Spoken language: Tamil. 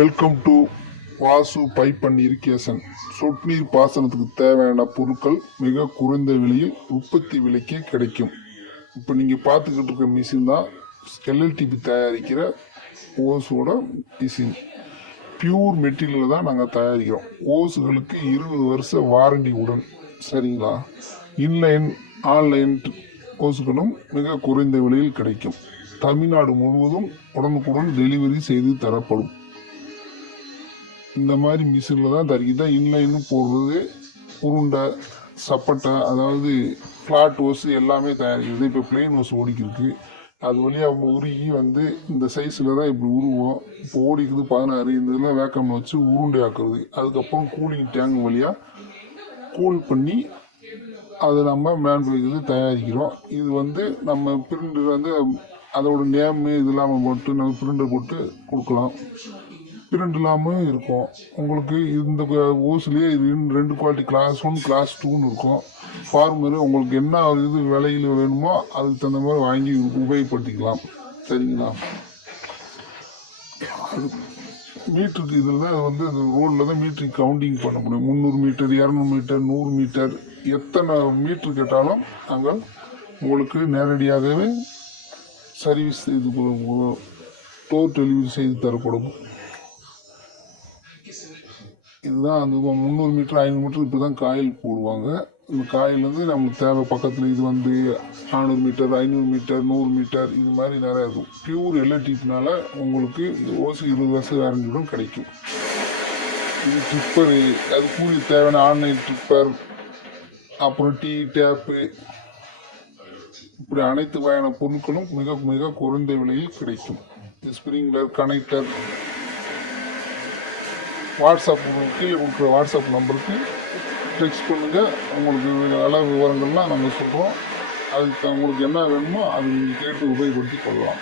Welcome to Vasu pipe and irrigation. சொட்டு நீர் பாசனத்துக்கு தேவையான பொருட்கள் மிக குறைந்த விலையில் உற்பத்தி விலைக்கே கிடைக்கும். இப்போ நீங்கள் பார்த்துக்கிட்டு இருக்க மிஷின் தான் எல்எல்டிபி தயாரிக்கிற ஓஸோட மிஷின். பியூர் மெட்டீரியல் தான் நாங்கள் தயாரிக்கிறோம். ஓஸுகளுக்கு 20 வருஷ வாரண்டி உடன். சரிங்களா? இன்லைன் ஆன்லைன் ஓஸுகளும் மிக குறைந்த விலையில் கிடைக்கும். தமிழ்நாடு முழுவதும் உடனுக்குடன் டெலிவரி செய்து தரப்படும். இந்த மாதிரி மிஷினில் தான் தயாரிக்குது. இன்லைன்னு போடுறது, உருண்டை, சப்பட்டை, அதாவது ஃப்ளாட் ஓஸ் எல்லாமே தயாரிக்கிறது. இப்போ பிளெயின் ஓஸ் ஓடிக்கிருக்கு. அது வழியாக உருகி இந்த சைஸில் தான் இப்படி உருவோம். இப்போ ஓடிக்குது 16. இந்த இதெல்லாம் வேக்கம் வச்சு உருண்டை ஆக்குறது. அதுக்கப்புறம் கூலிங் டேங்க் வழியாக கூல் பண்ணி அதை நம்ம மேனுஃபேக்சர் தயாரிக்கிறோம். இது நம்ம பிரிண்டர் அதோட நேமு இது இல்லாமல் போட்டு நம்ம பிரிண்டர் போட்டு கொடுக்கலாம். பிரிண்ட் இல்லாமல் இருக்கும். உங்களுக்கு இந்த ஓஸ்லேயே 2 குவாலிட்டி, கிளாஸ் 1 கிளாஸ் 2ன்னு இருக்கும். ஃபார்மரு உங்களுக்கு என்ன இது விலையில் வேணுமோ அதுக்கு தகுந்த மாதிரி வாங்கி உபயோகப்படுத்திக்கலாம். சரிங்களா? அது மீட்டருக்கு இதில் தான் அந்த ரோடில் தான் மீட்டருக்கு கவுண்டிங் பண்ண முடியும். 300 மீட்டர், 200 மீட்டர், 100 மீட்டர், எத்தனை மீட்ரு கேட்டாலும் நாங்கள் உங்களுக்கு நேரடியாகவே சர்வீஸ் டோர் டெலிவரி செய்து தரப்படும். இதுதான் 300 மீட்டர் 500 மீட்டர் இப்போ தான் காயில் போடுவாங்க. இந்த காயில் நமக்கு தேவை பக்கத்தில் இது 400 மீட்டர், 500 மீட்டர், 100 மீட்டர், இது மாதிரி நிறையா இருக்கும். பியூர் எல்எல்டிபினால உங்களுக்கு ஓசி 20 வருஷம் வாரண்டியுடன் கிடைக்கும். இது ட்ரிப்பரு, அது கூலி தேவையான ஆன்லைன் ட்ரிப்பர், அப்புறம் டேப்பு, இப்படி அனைத்து வகையான பொருட்களும் மிக மிக குறைந்த விலையில் கிடைக்கும். ஸ்ப்ரிங்க்லர், கனெக்டர், வாட்ஸ்அப் கீழே கொடுக்குற வாட்ஸ்அப் நம்பருக்கு டெக்ஸ்ட் பண்ணுங்கள். உங்களுக்கு நல்ல விவரங்கள்லாம் நாங்கள் சொல்கிறோம். அதுக்கு உங்களுக்கு என்ன வேணுமோ அதை நீங்கள் கேட்டு உபயோகப்படுத்தி கொள்ளலாம்.